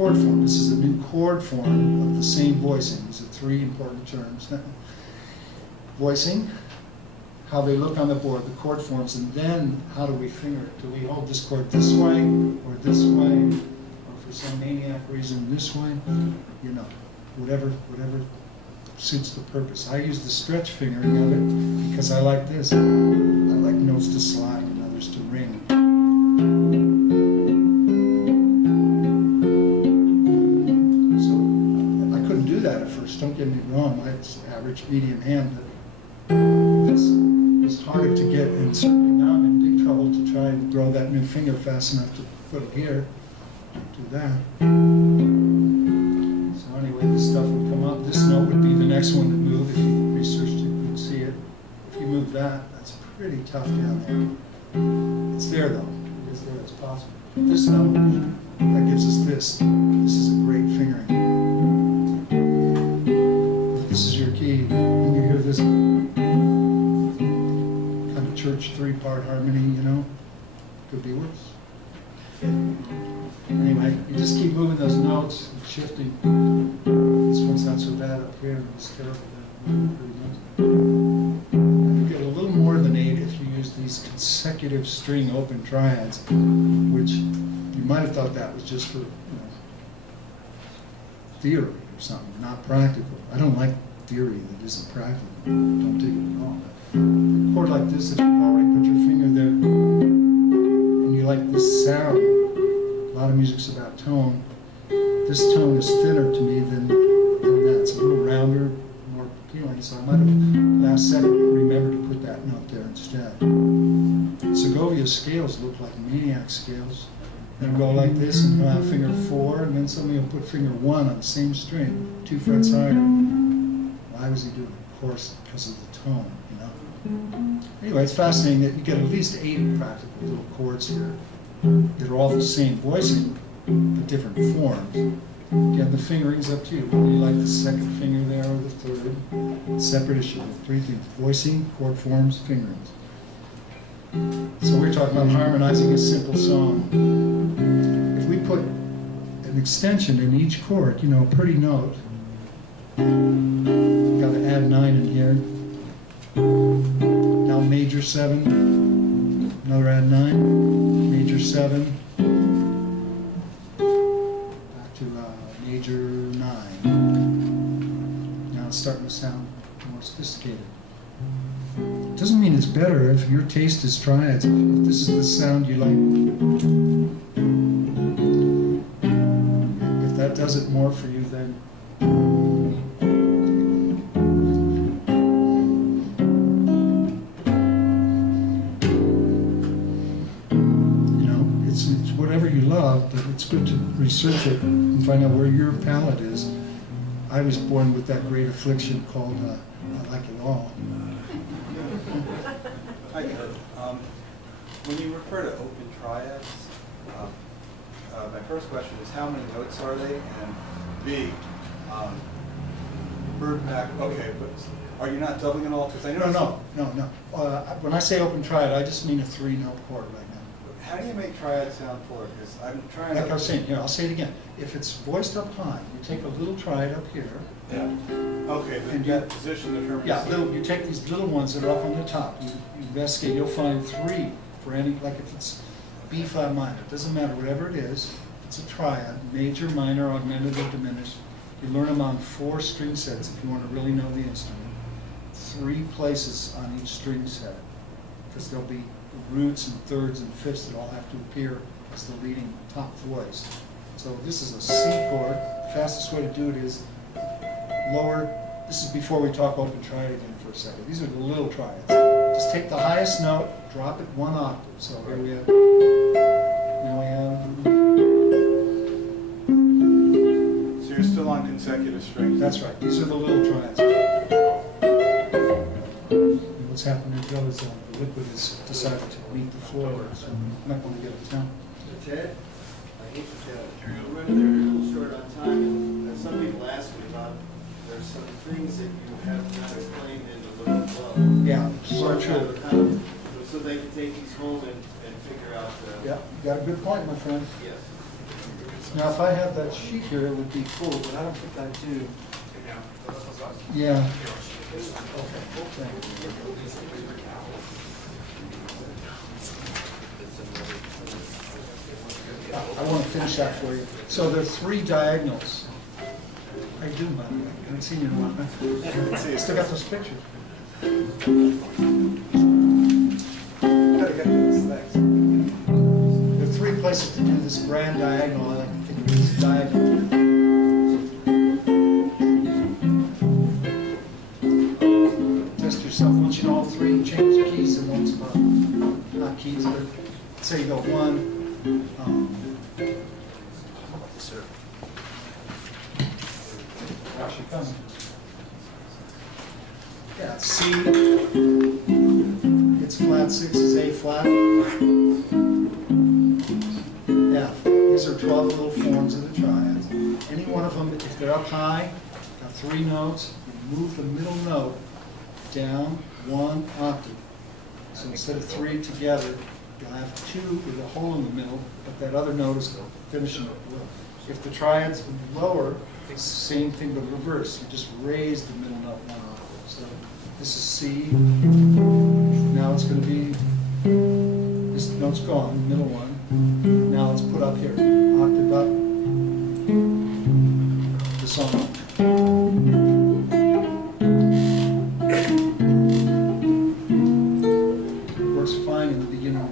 chord form. This is a new chord form of the same voicing. These are three important terms. Voicing, how they look on the board, the chord forms, and then how do we finger it? Do we hold this chord this way, or this way, or for some maniac reason this way? You know, whatever suits the purpose. I use the stretch fingering of it because I like this. I like notes to slide and others to ring. So I couldn't do that at first. Don't get me wrong. I had an average medium hand, but this was harder to get, and certainly now I'm in big trouble to try and grow that new finger fast enough to put it here. Do that. So anyway, this stuff would come up. This note would be the next one to move. If you researched it, you'd see it. If you move that, that's pretty tough down there. It's there though. It is there. It's possible. This note, that gives us this. This is a great fingering. This is your key. When you hear this kind of church three-part harmony, you know, could be worse. Anyway, you just keep moving those notes and shifting. This one's not so bad up here. It's terrible. You get a little more than 8 if you use these consecutive string open triads, which you might have thought that was just for, you know, theory or something, not practical. I don't like theory that isn't practical. Don't take it at all. A chord like this, if you've already put your finger there and you like this sound, a lot of music's about tone. This tone is thinner to me than that. It's a little rounder, more appealing, so I might have last second remembered to put that note there instead. Segovia's scales look like maniac scales. They'll go like this and have finger 4, and then somebody will put finger 1 on the same string, 2 frets higher. Why was he doing it? Of course, because of the tone, you know. Anyway, it's fascinating that you get at least 8 practical little chords here that are all the same voicing, but different forms. Again, the fingering's up to you. Whether you like the second finger there or the third, separate issue. 3 things: voicing, chord forms, fingerings. So we're talking about harmonizing a simple song. If we put an extension in each chord, you know, a pretty note, got to add 9 in here. Now major 7, another add 9, major 7, back to major 9. Now it's starting to sound more sophisticated. Doesn't mean it's better if your taste is triads. If this is the sound you like, if that does it more for you, then but it's good to research it and find out where your palate is. I was born with that great affliction called I like it all. Hi, Kurt. When you refer to open triads, my first question is how many notes are they? And B, bird back, okay, but are you not doubling it all? Because I know No. When I say open triad, I just mean a 3-note chord right now. How do you make triad sound for it? Because I'm trying like to... I was saying, here, I'll say it again. If it's voiced up high, you take a little triad up here. Yeah. Okay, and that position determines... Yeah, you take these little ones that are up on the top. You investigate, you'll find 3 for any, like if it's B flat minor, it doesn't matter, whatever it is, it's a triad, major, minor, augmented, or diminished. You learn them on 4 string sets if you want to really know the instrument. 3 places on each string set, because there'll be roots and thirds and fifths that all have to appear as the leading top voice. So this is a C chord. The fastest way to do it is lower. This is before we talk open triad again for a second. These are the little triads. Just take the highest note, drop it 1 octave. So here we have. So you're still on consecutive strings. That's right. These are the little triads. What's happened in Bill is the liquid has decided to meet the floor, so I'm not going to get it down. Ted, I hate to tell you, we're a little short on time, and some people ask me about there's some things that you have not explained in the little club. Yeah, so true. So they can take these home and figure out. Yeah, you got a good point, my friend. Yes. Now, if I had that sheet here, it would be cool, but I don't think I do. Yeah. I want to finish that for you. So there are 3 diagonals. How you doing, buddy? I haven't seen you in a while. Still got those pictures. Gotta get those things. There are 3 places to do this grand diagonal. I like to think of it as diagonal. Test yourself. Once you know all 3, change the keys in one spot. Not keys, but say you go 1. Sir. Actually coming. Yeah, C. It's flat 6 is A flat. F. These are 12 little forms of the triads. Any one of them, if they're up high, got 3 notes, you move the middle note down 1 octave. So instead of 3 together, you'll have 2 with a hole in the middle, but that other note is the finishing note below. If the triads would be lower, it's the same thing but reverse. You just raise the middle note 1 octave. So this is C. Now it's going to be, this note's gone, the middle one. Now it's put up here, octave up, the song. Works fine in the beginning.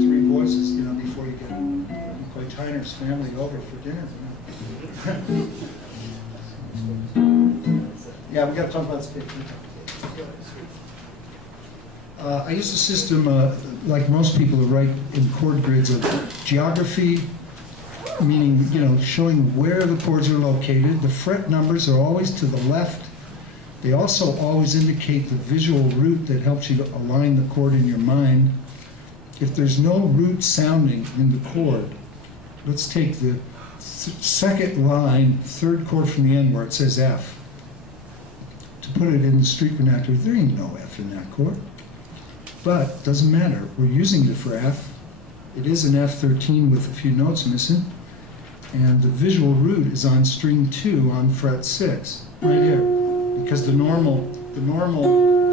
3 voices, you know, before you get Tyner's family over for dinner. Yeah, we got to talk about this picture. I use a system, like most people who write in chord grids, of geography, meaning, you know, showing where the chords are located. The fret numbers are always to the left. They also always indicate the visual root that helps you to align the chord in your mind. If there's no root sounding in the chord, let's take the second line, 3rd chord from the end where it says F. To put it in the street vernacular, there ain't no F in that chord. But doesn't matter. We're using it for F. It is an F13 with a few notes missing. And the visual root is on string 2 on fret 6, right here. Because the normal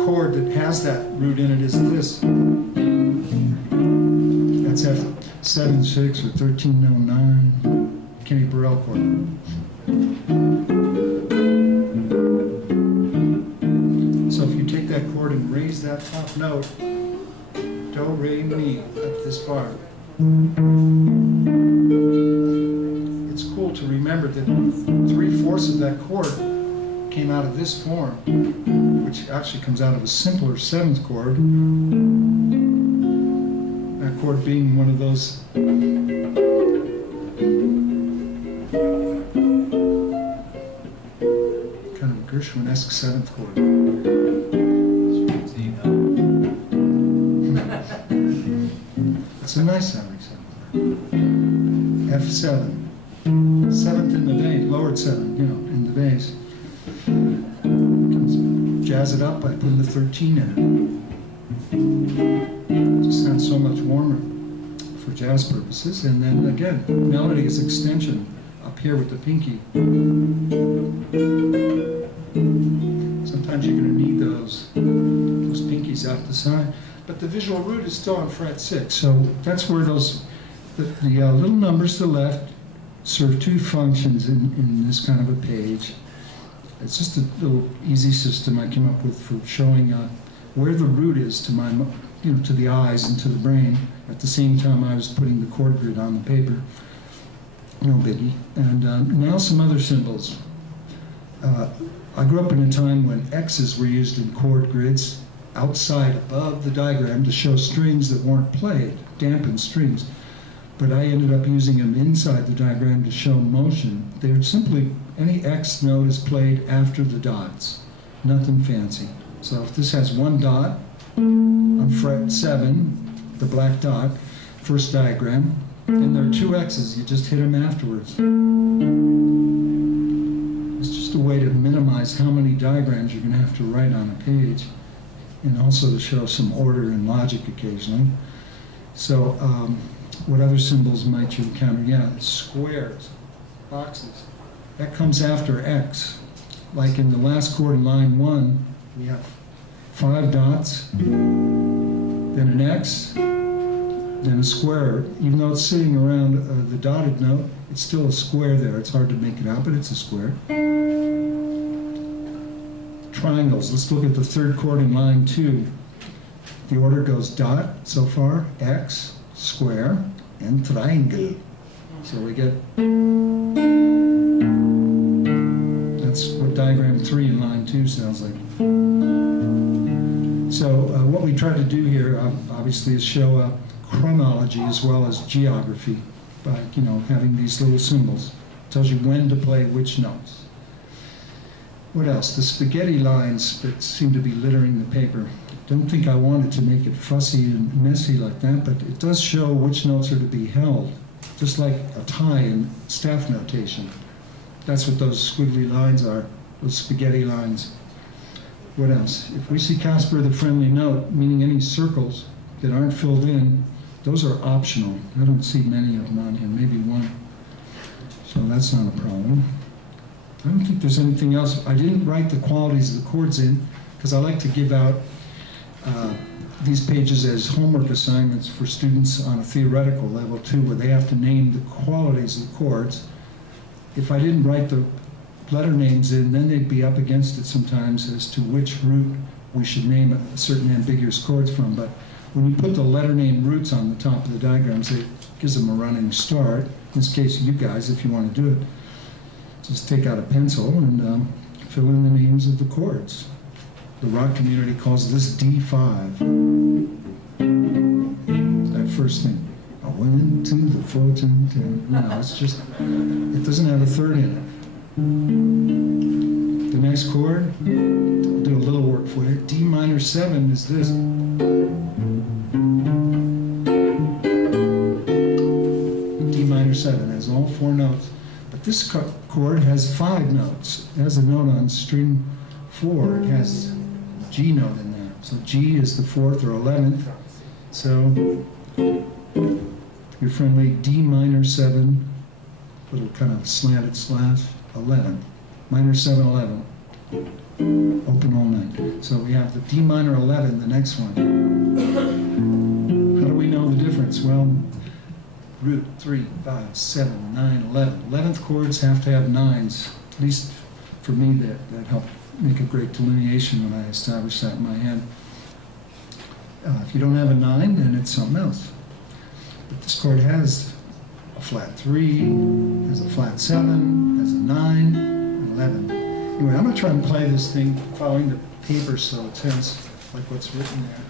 chord that has that root in it is this. That's F7-6 or 1309, Kenny Burrell chord. So if you take that chord and raise that top note, do, re, mi, up this bar. It's cool to remember that 3/4 of that chord came out of this form, which actually comes out of a simpler 7th chord. That chord being one of those kind of Gershwin-esque 7th chord. It's a nice sounding 7th. F7. 7th in the bass, lowered 7, you know, in the bass. Jazz it up by putting the 13 in it. It just sounds so much warmer for jazz purposes. And then again, melody is extension up here with the pinky. Sometimes you're going to need those pinkies out the side. But the visual root is still on fret 6. So that's where those, the little numbers to the left serve 2 functions in this kind of a page. It's just a little easy system I came up with for showing where the root is to my, you know, to the eyes and to the brain. At the same time, I was putting the chord grid on the paper. No biggie. And now some other symbols. I grew up in a time when X's were used in chord grids outside, above the diagram, to show strings that weren't played, dampened strings. But I ended up using them inside the diagram to show motion. They were simply, any X note is played after the dots. Nothing fancy. So if this has 1 dot on fret 7, the black dot, first diagram, and there are 2 X's, you just hit them afterwards. It's just a way to minimize how many diagrams you're going to have to write on a page, and also to show some order and logic occasionally. So What other symbols might you encounter? Yeah, squares, boxes. That comes after X. Like in the last chord in line 1, we have 5 dots, then an X, then a square. Even though it's sitting around the dotted note, it's still a square there. It's hard to make it out, but it's a square. Triangles. Let's look at the third chord in line 2. The order goes dot so far, X, square, and triangle. So we get, that's what diagram 3 in line 2 sounds like. So what we try to do here, obviously, is show chronology as well as geography by, having these little symbols. It tells you when to play which notes. What else? The spaghetti lines that seem to be littering the paper. Don't think I wanted to make it fussy and messy like that, but it does show which notes are to be held, just like a tie in staff notation. That's what those squiggly lines are, those spaghetti lines. What else? If we see Casper the Friendly Note, meaning any circles that aren't filled in, those are optional. I don't see many of them on here, maybe one. So that's not a problem. I don't think there's anything else. I didn't write the qualities of the chords in because I like to give out these pages as homework assignments for students on a theoretical level too, where they have to name the qualities of the chords. If I didn't write the letter names in, then they'd be up against it sometimes as to which root we should name a certain ambiguous chords from. But when you put the letter name roots on the top of the diagrams, it gives them a running start. In this case, you guys, if you want to do it, just take out a pencil and fill in the names of the chords. The rock community calls this D5. That first thing. I went to the fortune teller. No, it's just, it doesn't have a third in it. The next chord, I'll do a little work for you. D minor 7 is this. D minor 7 has all 4 notes. But this chord has 5 notes. It has a note on string 4. It has a G note in there. So G is the 4th or 11th. So your friendly D minor 7, little kind of slanted slash, 11. Minor 7, 11. Open all night. So we have the D minor 11, the next one. How do we know the difference? Well, root 3, 5, 7, 9, 11. 11th chords have to have 9s. At least for me, that helped make a great delineation when I established that in my head. If you don't have a 9, then it's something else. But this chord has a flat 3, has a flat 7, has a 9, and 11. Anyway, I'm going to try and play this thing following the paper so tense, like what's written there.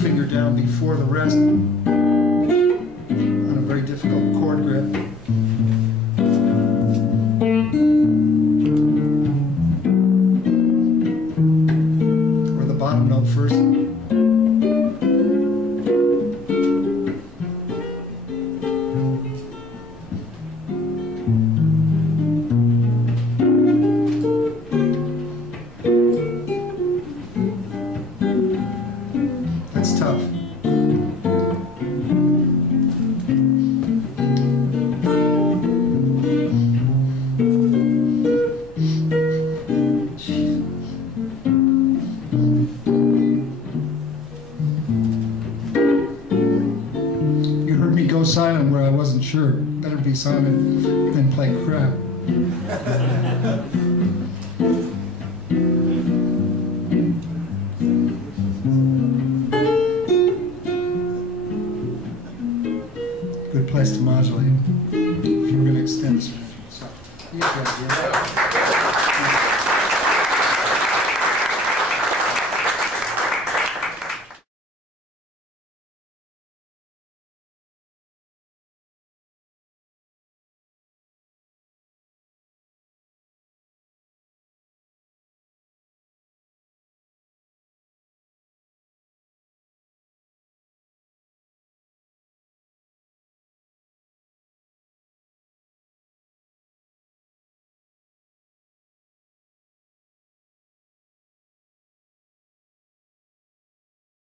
Finger down before the rest on a very difficult chord grip. Or the sure, better be Simon than play crap.